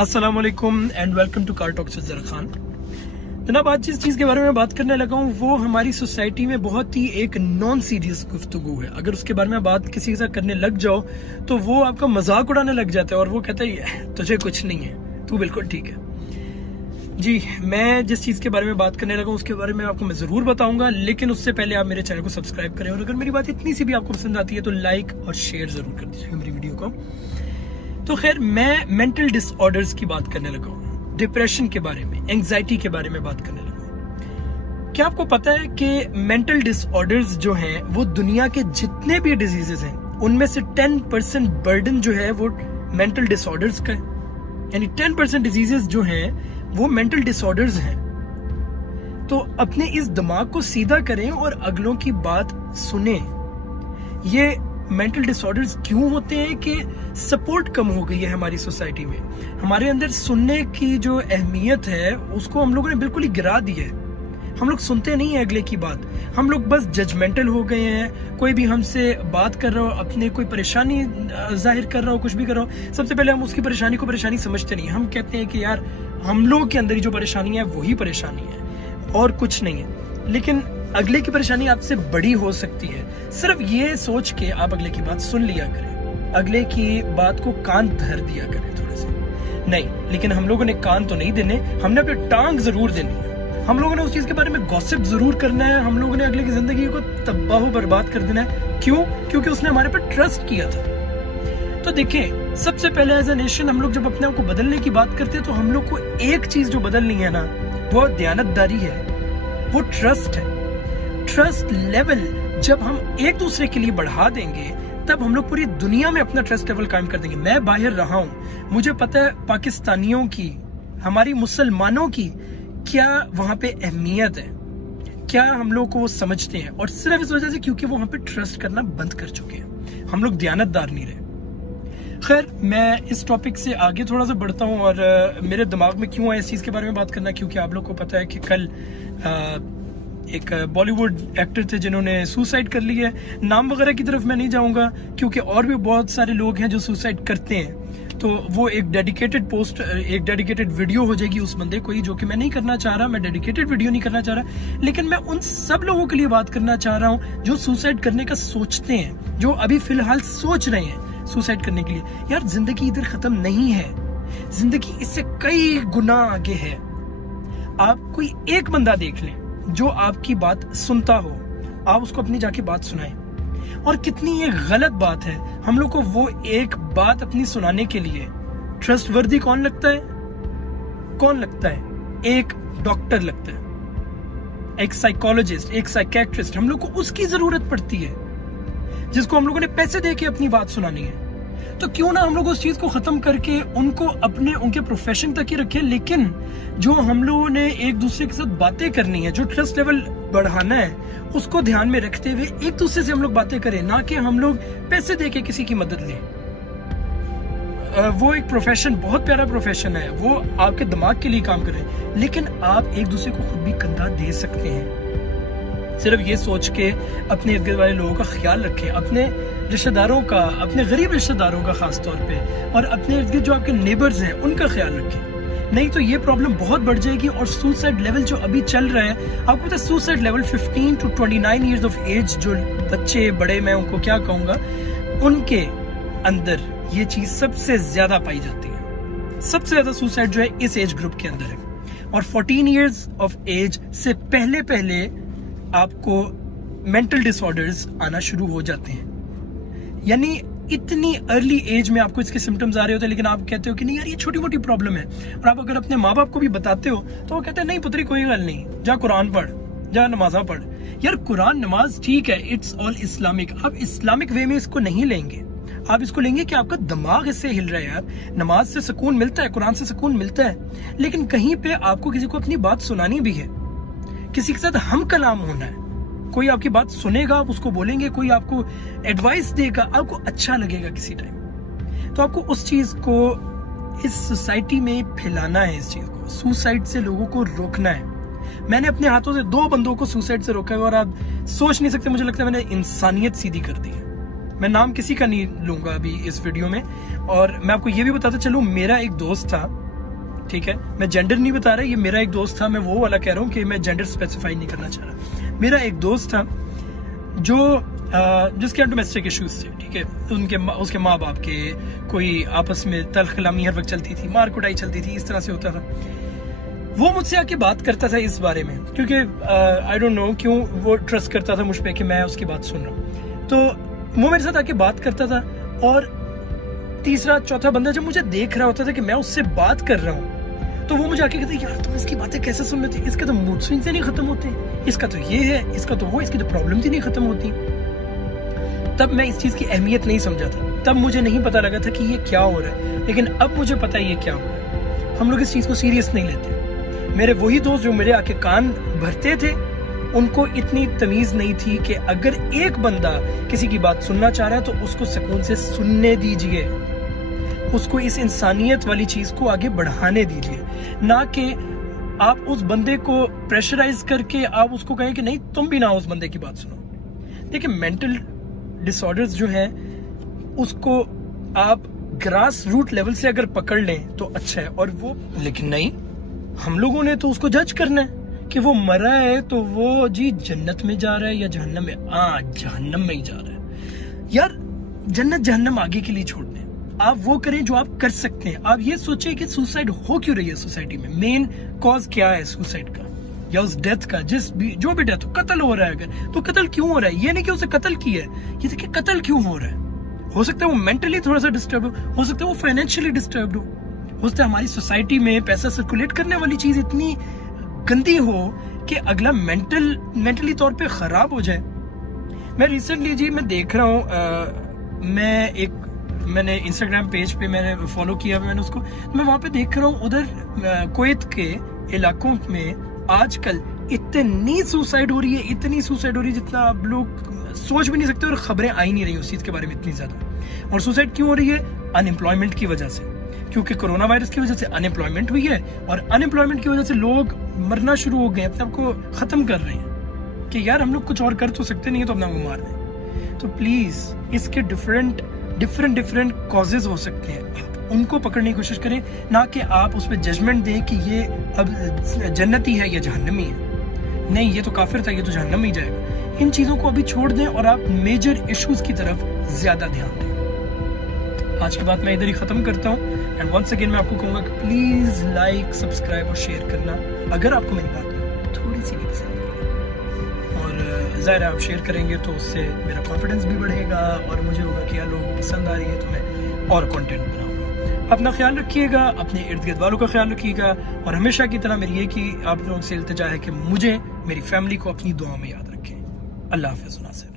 अस्सलाम वालेकुम and welcome to car talks with Zara Khan. जनाब, आज जिस चीज़ के बारे में बात करने लगा हूँ वो हमारी सोसाइटी में बहुत ही एक नॉन सीरियस गुफ्तगू है। अगर उसके बारे में बात किसी के साथ करने लग जाओ तो वो आपका मजाक उड़ाने लग जाता है और वो कहता है तुझे कुछ नहीं है, तू बिल्कुल ठीक है। जी, मैं जिस चीज़ के बारे में बात करने लगा हूँ उसके बारे में आपको मैं ज़रूर बताऊंगा, लेकिन उससे पहले आप मेरे चैनल को सब्सक्राइब करें और अगर मेरी बात इतनी सी भी आपको पसंद आती है तो लाइक और शेयर ज़रूर कर दीजिएगा मेरी वीडियो को। तो खैर, मैं मेंटल डिसऑर्डर्स की बात करने लगा हूँ, डिप्रेशन के बारे में, एंजाइटी के बारे में बात करने लगा हूँ। क्या आपको पता है कि मेंटल डिसऑर्डर्स जो हैं वो दुनिया के जितने भी डिजीजेस हैं उनमें से 10% बर्डन जो है वो मेंटल डिसऑर्डर्स का है। यानी 10% डिजीजेस जो हैं वो मेंटल डिसऑर्डर्स हैं। तो अपने इस दिमाग को सीधा करें और अगलों की बात सुने। ये मेंटल डिसऑर्डर्स क्यों होते हैं कि सपोर्ट कम हो गई है हमारी सोसाइटी में। हमारे अंदर सुनने की जो अहमियत है उसको हम लोगों ने बिल्कुल ही गिरा दी है। हम लोग सुनते नहीं है अगले की बात, हम लोग बस जजमेंटल हो गए हैं। कोई भी हमसे बात कर रहा हो, अपने कोई परेशानी जाहिर कर रहा हो, कुछ भी कर रहा हो, सबसे पहले हम उसकी परेशानी को परेशानी समझते नहीं। हम कहते हैं कि यार हम लोगों के अंदर जो परेशानी है वही परेशानी है और कुछ नहीं है। लेकिन अगले की परेशानी आपसे बड़ी हो सकती है। सिर्फ ये सोच के आप अगले की बात सुन लिया करें, अगले की बात को कान धर दिया करें थोड़े से नहीं। लेकिन हम लोगों ने कान तो नहीं देने, हमने अपनी टांग जरूर देनी है। हम लोगों ने उस चीज के बारे में गॉसिप जरूर करना है। हम लोगों ने अगले की जिंदगी को तबाह बर्बाद कर देना है। क्यों? क्योंकि उसने हमारे पर ट्रस्ट किया था। तो देखें, सबसे पहले एज ए नेशन हम लोग जब अपने आप को बदलने की बात करते हैं तो हम लोग को एक चीज जो बदलनी है ना, वो दयानतदारी है, वो ट्रस्ट है। ट्रस्ट लेवल जब हम एक दूसरे के लिए बढ़ा देंगे तब हम लोग पूरी दुनिया में अपना ट्रस्ट लेवल कायम कर देंगे। मैं बाहर रहा हूँ, मुझे पता है पाकिस्तानियों की, हमारी मुसलमानों की क्या वहां पे अहमियत है, क्या हम लोग को वो समझते हैं। और सिर्फ इस वजह से क्योंकि वो वहां पे ट्रस्ट करना बंद कर चुके हैं, हम लोग दयानतदार नहीं रहे। खैर, मैं इस टॉपिक से आगे थोड़ा सा बढ़ता हूँ और मेरे दिमाग में क्यों आया इस चीज के बारे में बात करना, क्योंकि आप लोग को पता है कि कल एक बॉलीवुड एक्टर थे जिन्होंने सुसाइड कर लिया है। नाम वगैरह की तरफ मैं नहीं जाऊंगा क्योंकि और भी बहुत सारे लोग हैं जो सुसाइड करते हैं। तो वो एक डेडिकेटेड पोस्ट, एक डेडिकेटेड वीडियो हो जाएगी उस बंदे को ही, जो कि मैं नहीं करना चाह रहा। मैं डेडिकेटेड वीडियो नहीं करना चाह रहा, लेकिन मैं उन सब लोगों के लिए बात करना चाह रहा हूँ जो सुसाइड करने का सोचते हैं, जो अभी फिलहाल सोच रहे हैं सुसाइड करने के लिए। यार, जिंदगी इधर खत्म नहीं है, जिंदगी इससे कई गुना आगे है। आप कोई एक बंदा देख लें जो आपकी बात सुनता हो, आप उसको अपनी जाके बात सुनाएं। और कितनी ये गलत बात है, हम लोग को वो एक बात अपनी सुनाने के लिए ट्रस्टवर्दी कौन लगता है? कौन लगता है? एक डॉक्टर लगता है, एक साइकोलॉजिस्ट, एक साइकेट्रिस्ट। हम लोग को उसकी जरूरत पड़ती है जिसको हम लोगों ने पैसे देके अपनी बात सुनानी है। तो क्यों ना हम लोग उस चीज को खत्म करके उनको अपने उनके प्रोफेशन तक ही रखें, लेकिन जो हम लोगों ने एक दूसरे के साथ बातें करनी है, जो ट्रस्ट लेवल बढ़ाना है, उसको ध्यान में रखते हुए एक दूसरे से हम लोग बातें करें, ना कि हम लोग पैसे देके किसी की मदद लें। वो एक प्रोफेशन, बहुत प्यारा प्रोफेशन है, वो आपके दिमाग के लिए काम कर रहे हैं, लेकिन आप एक दूसरे को खुद भी कंधा दे सकते हैं। सिर्फ ये सोच के अपने इर्द गिर्द वाले लोगों का ख्याल रखें, अपने रिश्तेदारों का, अपने गरीब रिश्तेदारों का खास तौर पे, और अपने इर्द गिर्द जो आपके नेबर्स हैं उनका ख्याल रखें। नहीं तो ये प्रॉब्लम बहुत बढ़ जाएगी। और सुसाइड लेवल जो अभी चल रहा है, आपको पता है suicide level 15 to 29 years of age, जो बच्चे बड़े, मैं उनको क्या कहूंगा, उनके अंदर ये चीज सबसे ज्यादा पाई जाती है। सबसे ज्यादा सुसाइड जो है इस एज ग्रुप के अंदर है। और 14 ईयर्स ऑफ एज से पहले पहले आपको मेंटल डिसऑर्डर्स आना शुरू हो जाते हैं। यानी इतनी अर्ली एज में आपको इसके सिम्टम्स आ रहे होते हैं, लेकिन आप कहते हो कि नहीं यार ये छोटी मोटी प्रॉब्लम है। और आप अगर अपने माँ बाप को भी बताते हो तो वो कहते हैं नहीं पुत्री कोई गल नहीं, जा कुरान पढ़, जा नमाजा पढ़। यार, कुरान नमाज ठीक है, इट्स ऑल इस्लामिक। आप इस्लामिक वे में इसको नहीं लेंगे, आप इसको लेंगे कि आपका दिमाग इससे हिल रहा है। यार, नमाज से सुकून मिलता है, कुरान से सुकून मिलता है, लेकिन कहीं पे आपको किसी को अपनी बात सुनानी भी है, किसी के साथ हम कलाम होना है। कोई आपकी बात सुनेगा, आप उसको बोलेंगे, कोई आपको एडवाइस देगा, आपको अच्छा लगेगा किसी टाइम। तो आपको उस चीज को इस सोसाइटी में फैलाना है, इस चीज को, सुसाइड से लोगों को रोकना है। मैंने अपने हाथों से 2 बंदों को सुसाइड से रोका है और आप सोच नहीं सकते, मुझे लगता है मैंने इंसानियत सीधी कर दी है। मैं नाम किसी का नहीं लूंगा अभी इस वीडियो में। और मैं आपको ये भी बताता चलूं, मेरा एक दोस्त था ठीक है, मैं जेंडर नहीं बता रहा, ये मेरा एक दोस्त था, मैं वो वाला कह रहा हूँ कि मैं जेंडर स्पेसिफाई नहीं करना चाह रहा। मेरा एक दोस्त था जो जिसके डोमेस्टिक इश्यूज थे, ठीक है, उसके माँ बाप के कोई आपस में तलखलामी हर वक्त चलती थी, मार कुटाई चलती थी, इस तरह से होता था। वो मुझसे आके बात करता था इस बारे में, क्योंकि आई डोंट नो क्यों वो ट्रस्ट करता था मुझ पे कि मैं उसकी बात सुन रहा हूँ। तो वो मेरे साथ आके बात करता था, और तीसरा चौथा बंदा जब मुझे देख रहा होता था कि मैं उससे बात कर रहा हूँ, तो वो मुझे आके कहते यार तुम इसकी बातें कैसे सुन लेते, इसके तो मूड स्विंग्स ही नहीं खत्म होते, इसका तो ये है, इसका तो वो, इसकी तो प्रॉब्लम्स ही नहीं खत्म होती। तब मैं इस चीज की अहमियत नहीं समझा था, तब मुझे नहीं पता लगा था कि ये क्या हो रहा है, लेकिन अब मुझे पता है ये क्या हो रहा है। हम लोग इस चीज को सीरियस नहीं लेते। मेरे वही दोस्त जो मेरे आके कान भरते थे, उनको इतनी तमीज नहीं थी कि अगर एक बंदा किसी की बात सुनना चाह रहा है तो उसको सुकून से सुनने दीजिए, उसको इस इंसानियत वाली चीज को आगे बढ़ाने दीजिए, ना कि आप उस बंदे को प्रेशराइज करके आप उसको कहें कि नहीं तुम भी ना उस बंदे की बात सुनो। देखिए मेंटल डिसऑर्डर्स जो हैं उसको आप ग्रास रूट लेवल से अगर पकड़ लें तो अच्छा है, और वो लेकिन नहीं, हम लोगों ने तो उसको जज करना है कि वो मरा है तो वो जी जन्नत में जा रहा है या जहन्नम में। जहन्नम में ही जा रहा है यार, जन्नत जहन्नम आगे के लिए छोड़ दें, आप वो करें जो आप कर सकते हैं। आप ये सोचें कि सुसाइड हो क्यों रही है सोसाइटी में, मेन कॉज क्या है सुसाइड का या उस डेथ का, जो भी डेथ हो, कत्ल हो रहा है अगर तो कत्ल क्यों हो रहा है, ये नहीं कि उसे कत्ल किया है, ये देखिए कत्ल क्यों हो रहा है। हो सकता है वो मेंटली थोड़ा सा डिस्टर्ब हो सकता है वो फाइनेंशियली डिस्टर्ब हो सकता है हमारी सोसाइटी में पैसा सर्कुलेट करने वाली चीज इतनी गंदी हो कि अगला मेंटली तौर पे खराब हो जाए। मैं रिसेंटली जी मैं देख रहा हूँ, मैंने इंस्टाग्राम पेज पे मैंने फॉलो किया, मैंने उसको, मैं वहां पे देख रहा हूँ उधर कुवैत के इलाकों में आजकल इतनी सुसाइड हो रही है, इतनी सुसाइड हो रही है जितना आप लोग सोच भी नहीं सकते, और खबरें आ ही नहीं रही उस चीज के बारे में इतनी ज्यादा। और सुसाइड क्यों हो रही है? अनएम्प्लॉयमेंट की वजह से, क्योंकि कोरोना वायरस की वजह से अनएम्प्लॉयमेंट हुई है, और अनएम्प्लॉयमेंट की वजह से लोग मरना शुरू हो गए, अपने आप को खत्म कर रहे हैं कि यार हम लोग कुछ और कर तो सकते नहीं है तो अपने आप को मार दें। तो प्लीज इसके डिफरेंट कॉजेज हो सकते हैं, आप उनको पकड़ने की कोशिश करें, ना कि आप उस पर जजमेंट दें कि ये अब जन्नती है या जहन्नमी है। नहीं, ये तो काफिर था, ये तो जहन्नम ही जाएगा। इन चीजों को अभी छोड़ दें और आप मेजर इश्यूज की तरफ ज्यादा ध्यान दें। आज की बात मैं इधर ही खत्म करता हूँ, एंड वंस अगेन मैं आपको कहूंगा कि प्लीज लाइक, सब्सक्राइब और शेयर करना अगर आपको मेरी बात थोड़ी सी भी पसंद है। और जाहिर है आप शेयर करेंगे तो उससे मेरा कॉन्फिडेंस भी बढ़ेगा और मुझे होगा कि यार लोगों को पसंद आ रही है तो मैं और कंटेंट बनाऊंगा। अपना ख्याल रखिएगा, अपने इर्द गिर्द वालों का ख्याल रखिएगा, और हमेशा की तरह मेरी ये कि आप लोगों से इल्तिजा है कि मुझे, मेरी फैमिली को अपनी दुआ में याद रखें। अल्लाह हाफ़िज़।